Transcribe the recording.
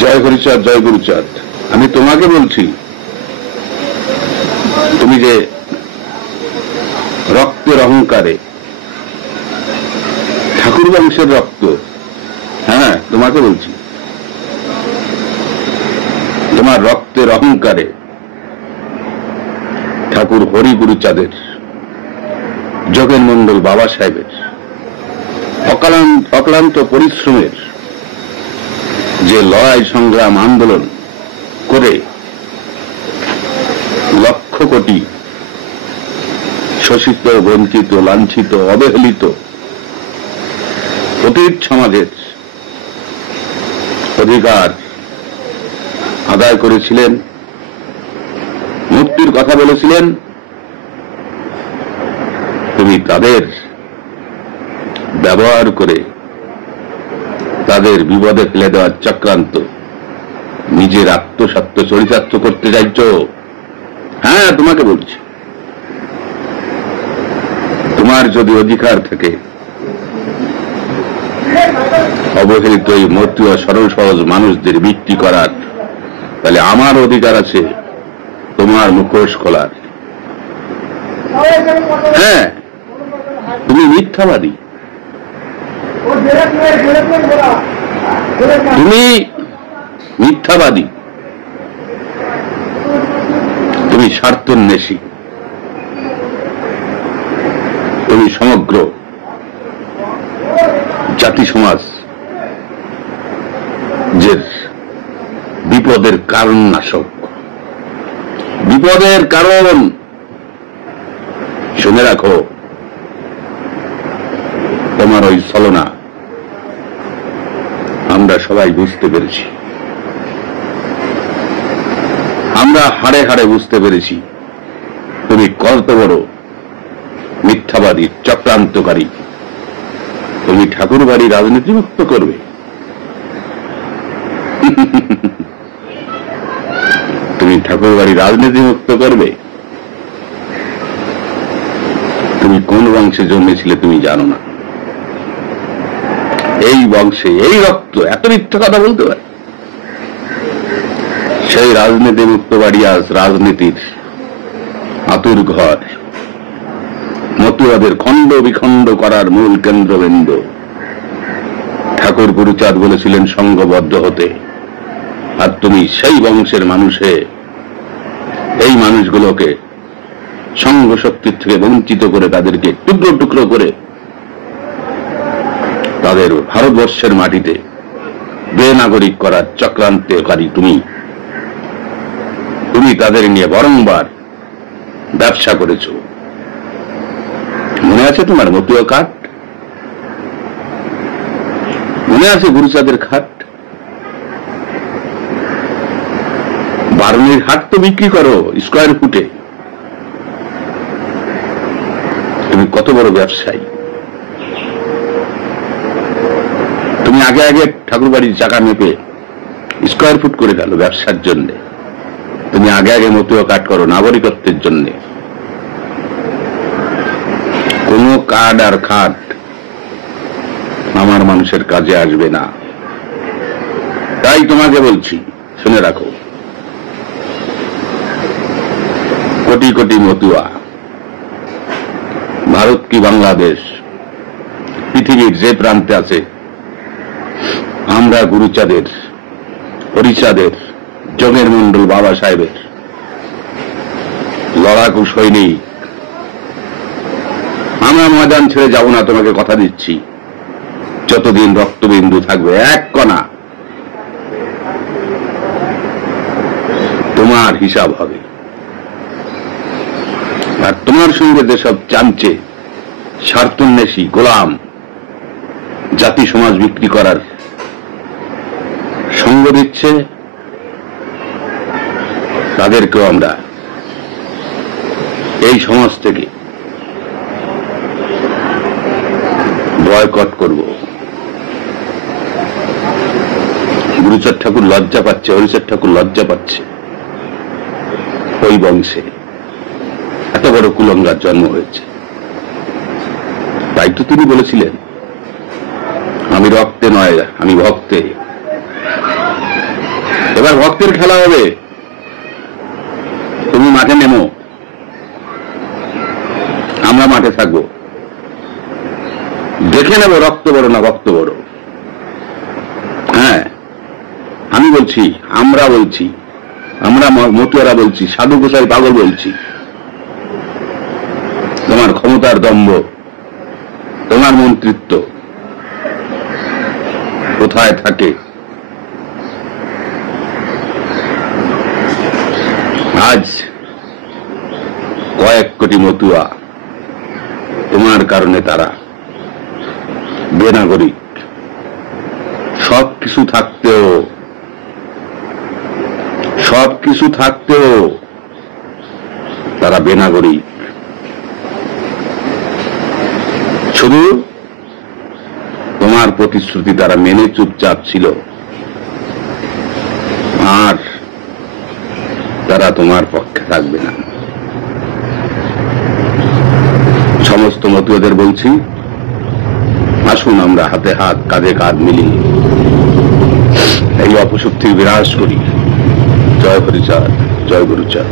জয় গুরুচাঁদ, জয় গুরুচাঁদ। আমি তোমাকে বলছি, তুমি যে রক্তের অহংকারে, ঠাকুর বংশের রক্ত, হ্যাঁ তোমাকে বলছি, তোমার রক্তের অহংকারে ঠাকুর হরি গুরুচাঁদের, যোগেন মন্ডল বাবা সাহেবের অক্লান্ত পরিশ্রমের যে লড়াই সংগ্রাম আন্দোলন করে লক্ষ কোটি শোষিত, বঞ্চিত, লাঞ্ছিত, অবহেলিত অতীত সমাজের অধিকার আদায় করেছিলেন, মুক্তির কথা বলেছিলেন, তুমি তাদের ব্যবহার করে তাদের বিপদে ফেলে দেওয়ার চক্রান্ত, নিজের আত্মসত্ত্ব চরিতার্থ করতে চাইছ। হ্যাঁ তোমাকে বলছি, তোমার যদি অধিকার থাকে অবহেলিত এই মতুয়া সরল সহজ মানুষদের বিক্রি করার, তাহলে আমার অধিকার আছে তোমার মুখোশ খোলার। হ্যাঁ তুমি মিথ্যাবাদী, তুমি মিথ্যাবাদী, তুমি স্বার্থন্বেষী, তুমি সমগ্র জাতি সমাজ যে বিপদের কারণ নাশক, বিপদের কারণ। শুনে রাখো, তোমার ওই ছলনা আমরা সবাই বুঝতে পেরেছি, আমরা হাড়ে হাড়ে বুঝতে পেরেছি তুমি কত বড় মিথ্যাবাদী, চক্রান্তকারী। তুমি ঠাকুর বাড়ি রাজনীতি মুক্ত করবে, তুমি ঠাকুর বাড়ি রাজনীতি মুক্ত করবে। তুমি কোন বংশে জন্মেছিলে তুমি জানো না। এই বংশে এই রক্ত এত মিথ্যা কথা বলতে পারে? সেই রাজনীতি মুক্ত বাড়ি আজ রাজনীতির আতুর ঘর, মতুয়াদের খণ্ড বিখণ্ড করার মূল কেন্দ্রবিন্দু। ঠাকুর গুরুচাঁদ বলেছিলেন সংঘবদ্ধ হতে, আর তুমি সেই বংশের মানুষে এই মানুষগুলোকে সংঘ শক্তির থেকে বঞ্চিত করে তাদেরকে টুকরো টুকরো করে তাদের ভারতবর্ষের মাটিতে বেনাগরিক করার চক্রান্তকারী তুমি। তুমি তাদের নিয়ে বারংবার ব্যবসা করেছ। মনে আছে তোমার মতুয়া খাট? মনে আছে গুরুচাঁদের খাট? বারুণীর হাট তো বিক্রি করো স্কোয়ার ফুটে। তুমি কত বড় ব্যবসায়ী! তুমি আগে আগে ঠাকুর বাড়ির চাকা মেপে স্কোয়ার ফুট করে গেল ব্যবসার জন্য। তুমি আগে আগে মতুয়া কাট করো নাগরিকত্বের জন্য। কোন কার্ড আর খাট আমার মানুষের কাজে আসবে না। তাই তোমাকে বলছি, শুনে রাখো, কোটি কোটি মতুয়া, ভারত কি বাংলাদেশ, পৃথিবীর যে প্রান্তে আছে, আমরা গুরুচাঁদের, হরিচাঁদের, যোগের মন্ডল বাবা সাহেবের লড়াকু সৈনিক। আমরা ময়দান ছেড়ে যাব না, তোমাকে কথা দিচ্ছি। যতদিন রক্তবিন্দু থাকবে এক কণা, তোমার হিসাব হবে। আর তোমার সঙ্গে যেসব চামচে, স্বার্থন্বেষী, গোলাম জাতি সমাজ বিক্রি করার সঙ্গ দিচ্ছে, তাদেরকেও আমরা এই সমাজ থেকে বয়কট করব। গুরুচাঁদ ঠাকুর লজ্জা পাচ্ছে, হরিচাঁদ ঠাকুর লজ্জা পাচ্ছে। ওই বংশে এত বড় কুলঙ্গার জন্ম হয়েছে। তাই তো তিনি বলেছিলেন, আমি রক্তে নয় আমি ভক্তে। এবার ভক্তের খেলা হবে। তুমি মাঠে নেমো, আমরা মাঠে থাকবো, দেখে নেব রক্ত বড় না ভক্ত বড়। হ্যাঁ, আমি বলছি, আমরা বলছি, আমরা মতুয়ারা বলছি, সাধু গোসাই পাগল বলছি, তোমার ক্ষমতার দম্ভ, তোমার মন্ত্রিত্ব কোথায় থাকে? আজ কয়েক কোটি মতুয়া, তোমার কারণে তারা বেনাগরিক। সবকিছু থাকতেও তারা বেনাগরিক। শুধু তোমার প্রতিশ্রুতি তারা মেনে চুপচাপ ছিল, আর তারা তোমার পক্ষে থাকবে না। সমস্ত মতুয়াদের বলছি, আসুন আমরা হাতে হাত কাঁধে কাঁধ মিলিয়ে এই অপশক্তির বিনাশ করি। জয় হরিচাঁদ, জয় গুরুচাঁদ।